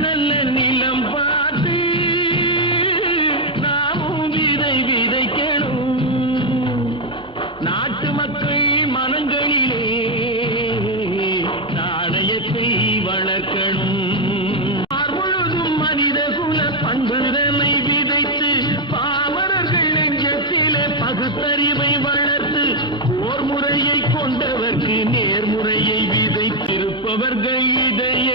நல்ல நிலம் பார்த்து நாமும் விதை விதைக்கணும். நாட்டு மக்கள் மனங்களிலே நாணயத்தை வளர்க்கணும். முழுதும் மனித குல பண்புதனை விதைத்து பாமரர்கள் நெஞ்சத்திலே பகுத்தறிவை வளர்த்து போர் முறையை கொண்டவர்க்கு நேர்முறையை விதைத்திருப்பவர்கள் இதய